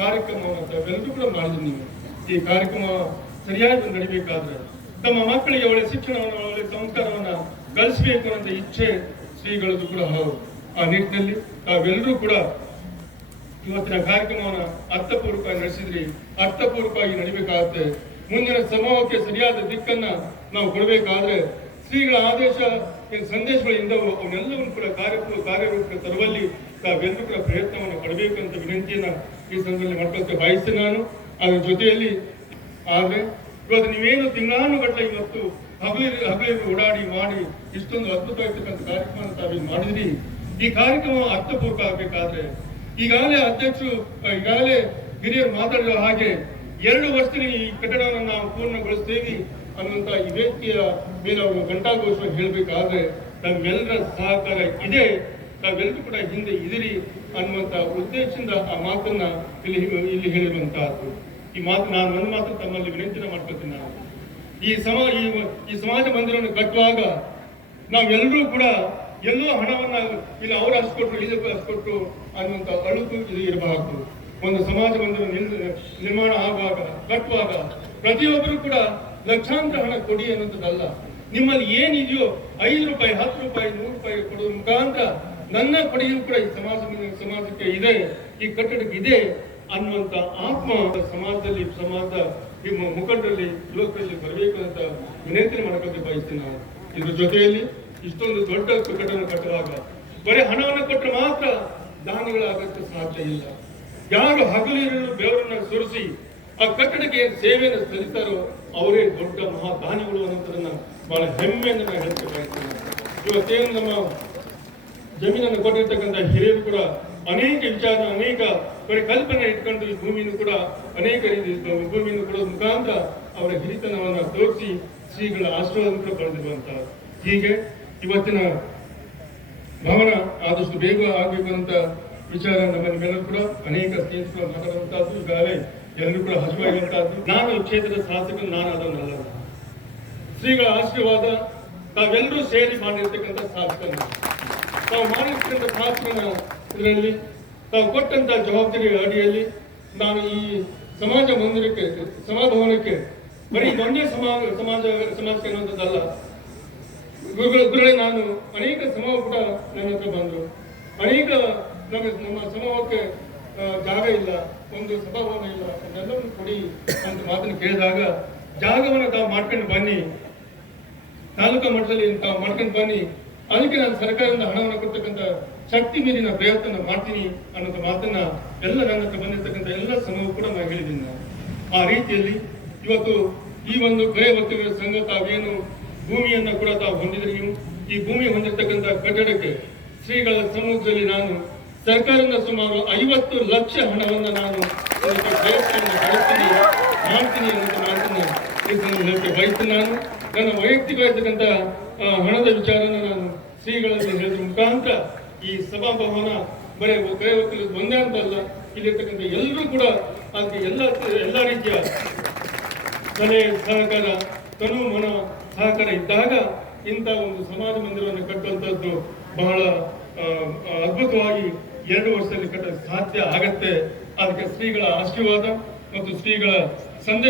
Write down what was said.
ಕಾರ್ಯಕ್ರಮವನ್ನು ತಾವೆಲ್ಲರೂ ಕೂಡ ಮಾಡಿದ್ರಿ ನೀವು. ಈ ಕಾರ್ಯಕ್ರಮ ಸರಿಯಾಗಿ ನಡಿಬೇಕಾದ್ರೆ ತಮ್ಮ ಮಕ್ಕಳಿಗೆ ಒಳ್ಳೆ ಶಿಕ್ಷಣವನ್ನು, ಒಳ್ಳೆ ಸಂಸ್ಕಾರವನ್ನ ಗಳಿಸಬೇಕು ಅನ್ನೋ ಇಚ್ಛೆ ಶ್ರೀಗಳದ್ದು ಕೂಡ ಹೌದು. ಆ ನಿಟ್ಟಿನಲ್ಲಿ ತಾವೆಲ್ಲರೂ ಕೂಡ ಇವತ್ತಿನ ಕಾರ್ಯಕ್ರಮವನ್ನ ಅರ್ಥಪೂರ್ವಕವಾಗಿ ನಡೆಸಿದ್ರಿ. ಅರ್ಥಪೂರ್ವಕವಾಗಿ ನಡಿಬೇಕಾಗುತ್ತೆ. ಮುಂದಿನ ಸಮೂಹಕ್ಕೆ ಸರಿಯಾದ ದಿಕ್ಕನ್ನ ನಾವು ಕೊಡಬೇಕಾದ್ರೆ ಶ್ರೀಗಳ ಆದೇಶ ಸಂದೇಶಗಳು ಸಂದೇಶಗಳಿಂದ ಅವನ್ನೆಲ್ಲವನ್ನು ಕೂಡ ಕಾರ್ಯಕ್ರಮ ಕಾರ್ಯರೂಪಕ್ಕೆ ತರುವಲ್ಲಿ ತಾವೆಲ್ಲರೂ ಕೂಡ ಪ್ರಯತ್ನವನ್ನು ಪಡಬೇಕಂತ ವಿನಂತಿಯನ್ನು ಈ ಸಂದರ್ಭದಲ್ಲಿ ಮಾಡ್ಕೊಳ್ತೇವೆ ಬಯಸ್ತೇನೆ ನಾನು. ಅದರ ಜೊತೆಯಲ್ಲಿ ಆದರೆ ಇವತ್ತು ನೀವೇನು ತಿಂಗಳಾನುಗಟ್ಟಲೆ ಇವತ್ತು ಹಗಲಿ ಹಗಲಿರು ಓಡಾಡಿ, ಮಾಡಿ ಇಷ್ಟೊಂದು ಅದ್ಭುತವಾಗಿರ್ತಕ್ಕಂಥ ಕಾರ್ಯಕ್ರಮ ತಾವೇನು ಮಾಡಿದ್ರಿ. ಈ ಕಾರ್ಯಕ್ರಮ ಅರ್ಥಪೂರ್ವಕ ಆಗಬೇಕಾದ್ರೆ ಈಗಾಗಲೇ ಅಧ್ಯಕ್ಷರು ಈಗಾಗಲೇ ಹಿರಿಯರು ಮಾತಾಡಿರೋ ಹಾಗೆ ಎರಡು ವರ್ಷದಲ್ಲಿ ಈ ಕಟ್ಟಡವನ್ನು ನಾವು ಪೂರ್ಣಗೊಳಿಸ್ತೀವಿ ಅನ್ನುವಂತ ಈ ವ್ಯಕ್ತಿಯ ಮೇಲೆ ಅವರು ಘಂಟಾಘೋಷವಾಗಿ ಹೇಳಬೇಕಾದ್ರೆ ನಮ್ಮೆಲ್ಲರ ಸಹಕಾರ ಇದೆ. ತಾವೆಲ್ಲರೂ ಕೂಡ ಹಿಂದೆ ಇದಿರಿ ಅನ್ನುವಂತ ಉದ್ದೇಶದಿಂದ ಆ ಮಾತನ್ನ ಇಲ್ಲಿ ಇಲ್ಲಿ ಹೇಳಿರುವಂತಹದ್ದು ಈ ಮಾತು ನಾನು ಒಂದು ಮಾತು ತಮ್ಮಲ್ಲಿ ವಿನಂತಿನ ಮಾಡ್ಕೊತೀನಿ ನಾನು. ಈ ಸಮಾಜ ಈ ಸಮಾಜ ಮಂದಿರವನ್ನು ಕಟ್ಟುವಾಗ ನಾವೆಲ್ಲರೂ ಕೂಡ ಎಲ್ಲೋ ಹಣವನ್ನ ಇಲ್ಲಿ ಅವರು ಹಸ್ಕೊಟ್ರು ಇದಕ್ಕೂ ಇಲ್ಲಿ ಅನ್ನುವಂಥ ಅಳುಕು ಇದು ಇರಬಾರದು. ಒಂದು ಸಮಾಜವನ್ನು ನಿರ್ಮಾಣ ಆಗುವಾಗ, ಕಟ್ಟುವಾಗ ಪ್ರತಿಯೊಬ್ಬರು ಕೂಡ ಲಕ್ಷಾಂತರ ಹಣ ಕೊಡಿ ಅನ್ನೋದಲ್ಲ ನಿಮ್ಮಲ್ಲಿ ಏನಿದೆಯೋ ಐದು ರೂಪಾಯಿ, ಹತ್ತು ರೂಪಾಯಿ, ನೂರು ರೂಪಾಯಿ ಕೊಡುವ ಮುಖಾಂತರ ನನ್ನ ಕೊಡೆಯೂ ಕೂಡ ಈ ಸಮಾಜ, ಸಮಾಜಕ್ಕೆ ಇದೆ, ಈ ಕಟ್ಟಡಕ್ಕೆ ಇದೆ ಅನ್ನುವಂತ ಆತ್ಮ ಸಮಾಜದಲ್ಲಿ ಸಮಾಜದ ನಿಮ್ಮ ಮುಖಂಡರಲ್ಲಿ ಯುವಕರಲ್ಲಿ ಬರಬೇಕು ಅಂತ ವಿನಂತಿ ಮಾಡಕ್ಕೆ ಬಯಸ್ತೀನಿ ನಾನು. ಇದ್ರ ಜೊತೆಯಲ್ಲಿ ಇಷ್ಟೊಂದು ದೊಡ್ಡ ಕಟ್ಟಡ ಕಟ್ಟುವಾಗ ಬರೀ ಹಣವನ್ನು ಕೊಟ್ಟರೆ ಮಾತ್ರ ದಾನಿಗಳಾಗಕ್ಕೆ ಸಾಧ್ಯ ಇಲ್ಲ. ಯಾರು ಹಗಲಿರಲು ಬೆವರನ್ನ ಸುರಿಸಿ ಆ ಕಟ್ಟಡಕ್ಕೆ ಸೇವೆಯನ್ನು ಸಲ್ಲಿಸ್ತಾರೋ ಅವರೇ ದೊಡ್ಡ ಮಹಾ ದಾನಿಗಳು ಅನ್ನೋದನ್ನ ಬಹಳ ಹೆಮ್ಮೆಯಿಂದ ನಾನು ಹೇಳ್ತಾ ಬಯಸ್ತೀನಿ ಇವತ್ತೇನು ನಮ್ಮ ಜಮೀನನ್ನು ಕೊಟ್ಟಿರ್ತಕ್ಕಂಥ ಹಿರಿಯರು ಕೂಡ ಅನೇಕ ವಿಚಾರ, ಅನೇಕ ಪರಿಕಲ್ಪನೆ ಇಟ್ಕೊಂಡು ಈ ಭೂಮಿಯನ್ನು ಕೂಡ ಅನೇಕ ರೀತಿ ಭೂಮಿಯನ್ನು ಕೂಡ ಮುಖಾಂತರ ಅವರ ಹಿರಿತನವನ್ನ ತೋರಿಸಿ ಶ್ರೀಗಳ ಆಶೀರ್ವಾದ ಕೂಡ ಪಡೆದಿರುವಂತಹ ಹೀಗೆ ಇವತ್ತಿನ ಭವನ ಆದಷ್ಟು ಬೇಗ ಆಗಬೇಕು ಅಂತ ವಿಚಾರ ನಮ್ಮನ್ನೆಲ್ಲರೂ ಕೂಡ ಅನೇಕ ಸ್ನೇಹಿತರು ಮಾತಾಡುವಂತಹದ್ದು ಈಗಾಗಲೇ ಎಲ್ಲರೂ ಕೂಡ ಹಸುವಾಗಿರುವಂತಹದ್ದು ನಾನು ಕ್ಷೇತ್ರದ ಶಾಸಕರು, ನಾನು ಅದನ್ನಲ್ಲ ಶ್ರೀಗಳ ಆಶೀರ್ವಾದ ತಾವೆಲ್ಲರೂ ಸೇರಿ ಮಾಡಿರ್ತಕ್ಕಂಥ ಶಾಸಕ ತಾವು ಮಾಡಿರ್ತಕ್ಕಂಥ ಶಾಸಕನ ಇದರಲ್ಲಿ ತಾವು ಕೊಟ್ಟಂತ ಜವಾಬ್ದಾರಿ ಅಡಿಯಲ್ಲಿ ನಾನು ಈ ಸಮಾಜ ಮಂದಿರಕ್ಕೆ, ಸಮಾಜ ಭವನಕ್ಕೆ ಬರೀ ಒಂದೇ ಸಮಾಜ ಸಮಾಜ, ಸಮಾಜಕ್ಕೆ ಅನ್ನುವಂಥದ್ದಲ್ಲ. ಗುರುಗಳೇ ನಾನು ಅನೇಕ ಸಮಾವ ಕೂಡ ನನ್ನ ಹತ್ರ ಬಂದರು. ಅನೇಕ ನಮ್ಮ ನಮ್ಮ ಸಮೂಹಕ್ಕೆ ಜಾಗ ಇಲ್ಲ, ಒಂದು ಸಭಾಭವನ ಇಲ್ಲ ಅದನ್ನೆಲ್ಲವನ್ನು ಕೊಡಿ ಅಂತ ಮಾತನ್ನು ಕೇಳಿದಾಗ, ಜಾಗವನ್ನು ತಾವು ಮಾಡ್ಕೊಂಡು ಬನ್ನಿ, ತಾಲೂಕಾ ಮಟ್ಟದಲ್ಲಿ ತಾವು ಮಾಡ್ಕೊಂಡು ಬನ್ನಿ, ಅದಕ್ಕೆ ನಾನು ಸರ್ಕಾರದಿಂದ ಹಣವನ್ನು ಕೊಡ್ತಕ್ಕಂಥ ಶಕ್ತಿ ಮೀರಿನ ಪ್ರಯತ್ನ ಮಾಡ್ತೀನಿ ಅನ್ನೋಂಥ ಮಾತನ್ನ ಎಲ್ಲ ನನ್ನ ಹತ್ರ ಬಂದಿರತಕ್ಕಂಥ ಎಲ್ಲ ಸಮೂಹ ಕೂಡ ನಾನು ಹೇಳಿದ್ದೀನಿ ನಾನು. ಆ ರೀತಿಯಲ್ಲಿ ಇವತ್ತು ಈ ಒಂದು ಕರೆ ವರ್ತುಗಳ ಸಂಘ ತಾವೇನು ಭೂಮಿಯನ್ನ ಕೂಡ ತಾವು ಹೊಂದಿದ್ರಿ, ಈ ಭೂಮಿ ಹೊಂದಿರತಕ್ಕಂಥ ಕಟ್ಟಡಕ್ಕೆ ಶ್ರೀಗಳ ಸಮೂಹದಲ್ಲಿ ನಾನು ಸರ್ಕಾರದಿಂದ ಸುಮಾರು ಐವತ್ತು ಲಕ್ಷ ಹಣವನ್ನು ನಾನು ಇದಕ್ಕೆ ಮಾಡ್ತೀನಿ ಅಂತ ಮಾಡ್ತೀನಿ. ಬಯಸ್ತೀನಿ ನಾನು. ನನ್ನ ವೈಯಕ್ತಿಕ ಆ, ಹಣದ ವಿಚಾರನ ನಾನು ಶ್ರೀಗಳಲ್ಲಿ ಹೇಳಿದ ಮುಖಾಂತರ ಈ ಸಭಾಭವನ ಬರೀ ಕೈ ಒಂದೇ ಅಂತ ಅಲ್ಲ ಇಲ್ಲಿರ್ತಕ್ಕಂಥ ಎಲ್ಲರೂ ಕೂಡ ಅದಕ್ಕೆ ಎಲ್ಲ ಎಲ್ಲ ರೀತಿಯ ಸಲಹೆ ಸಹಕಾರ ತನು ಮನ ಸಹಕಾರ ಇದ್ದಾಗ ಇಂಥ ಒಂದು ಸಮಾಜ ಮಂದಿರವನ್ನು ಕಟ್ಟುವಂಥದ್ದು ಬಹಳ ಅದ್ಭುತವಾಗಿ ಎರಡು ವರ್ಷದಲ್ಲಿ ಕಟ್ಟಲು ಸಾಧ್ಯ ಆಗತ್ತೆ. ಅದಕ್ಕೆ ಶ್ರೀಗಳ ಆಶೀರ್ವಾದ ಮತ್ತು ಶ್ರೀಗಳ ಸಂದೇಶ